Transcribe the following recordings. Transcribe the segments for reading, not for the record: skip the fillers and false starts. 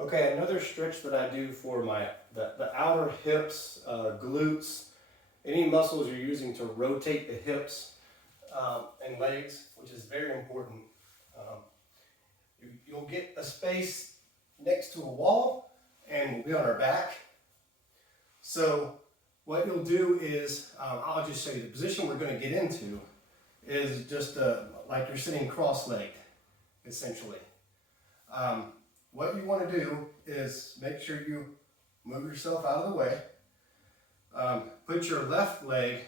Okay, another stretch that I do for the outer hips, glutes, any muscles you're using to rotate the hips and legs, which is very important. Um, you'll get a space next to a wall and we'll be on our back. So what you'll do is, I'll just show you the position we're going to get into is just like you're sitting cross-legged, essentially. What you want to do is make sure you move yourself out of the way. Put your left leg,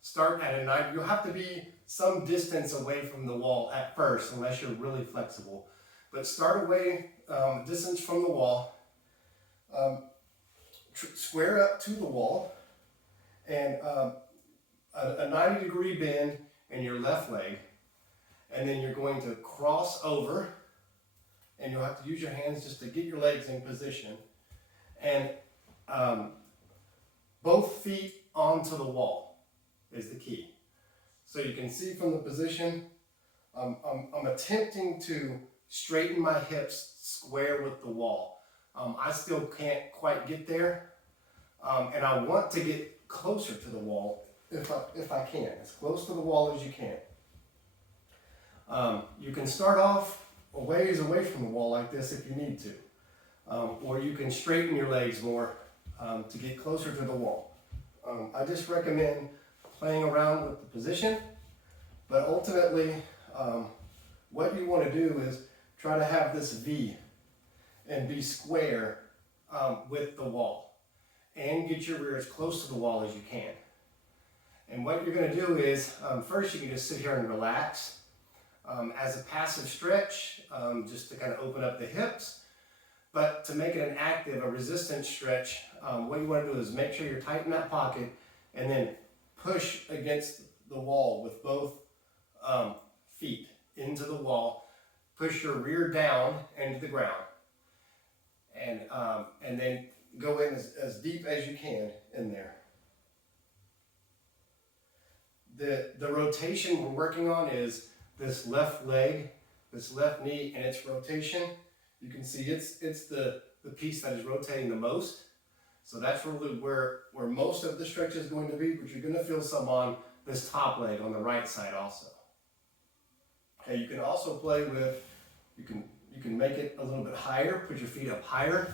start at a 90. You'll have to be some distance away from the wall at first, unless you're really flexible. But start away, distance from the wall. Square up to the wall, and a 90-degree bend in your left leg. And then you're going to cross over. And you'll have to use your hands just to get your legs in position. And both feet onto the wall is the key. So you can see from the position, I'm attempting to straighten my hips square with the wall. I still can't quite get there. And I want to get closer to the wall if I can, as close to the wall as you can. You can start off a ways away from the wall like this if you need to. Or you can straighten your legs more to get closer to the wall. I just recommend playing around with the position, but ultimately what you want to do is try to have this V and be square with the wall and get your rear as close to the wall as you can. And what you're going to do is first you can just sit here and relax. As a passive stretch, just to kind of open up the hips. But to make it an active, a resistance stretch, what you want to do is make sure you're tight in that pocket and then push against the wall with both feet into the wall. Push your rear down into the ground. And then go in as deep as you can in there. The rotation we're working on is this left leg, this left knee, and its rotation. You can see it's the piece that is rotating the most. So that's really where most of the stretch is going to be, but you're going to feel some on this top leg on the right side also. Okay, you can also play with, you can make it a little bit higher, put your feet up higher.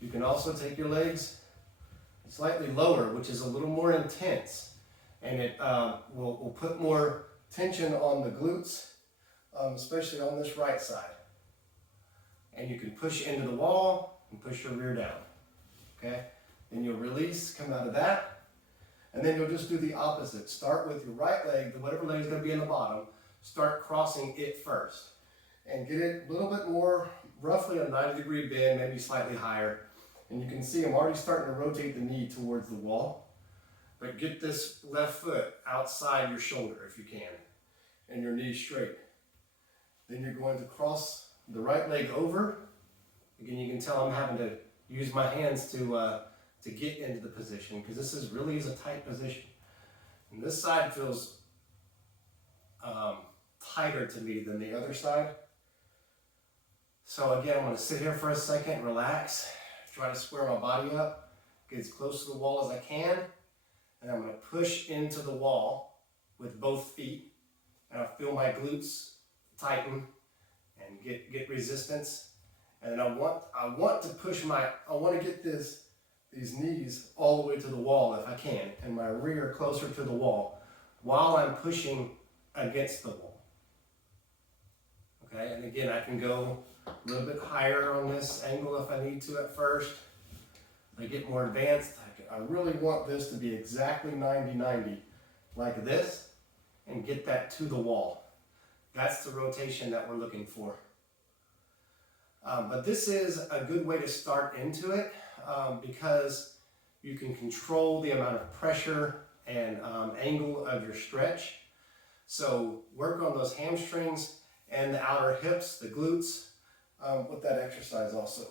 You can also take your legs slightly lower, which is a little more intense, and it will put more tension on the glutes, especially on this right side. And you can push into the wall and push your rear down. Okay? Then you'll release, come out of that, and then you'll just do the opposite. Start with your right leg, whatever leg is going to be in the bottom, start crossing it first. And get it a little bit more, roughly a 90-degree bend, maybe slightly higher. And you can see I'm already starting to rotate the knee towards the wall. But get this left foot outside your shoulder if you can, and your knee straight. Then you're going to cross the right leg over. Again, you can tell I'm having to use my hands to get into the position because this really is a tight position. And this side feels tighter to me than the other side. So again, I'm going to sit here for a second, relax, try to square my body up, get as close to the wall as I can. And I'm going to push into the wall with both feet. And I'll feel my glutes tighten and get resistance. And then I want to get these knees all the way to the wall if I can, and my rear closer to the wall while I'm pushing against the wall. Okay, and again, I can go a little bit higher on this angle if I need to at first. As I get more advanced, I really want this to be exactly 90-90, like this, and get that to the wall. That's the rotation that we're looking for. But this is a good way to start into it because you can control the amount of pressure and angle of your stretch. So work on those hamstrings and the outer hips, the glutes, with that exercise also.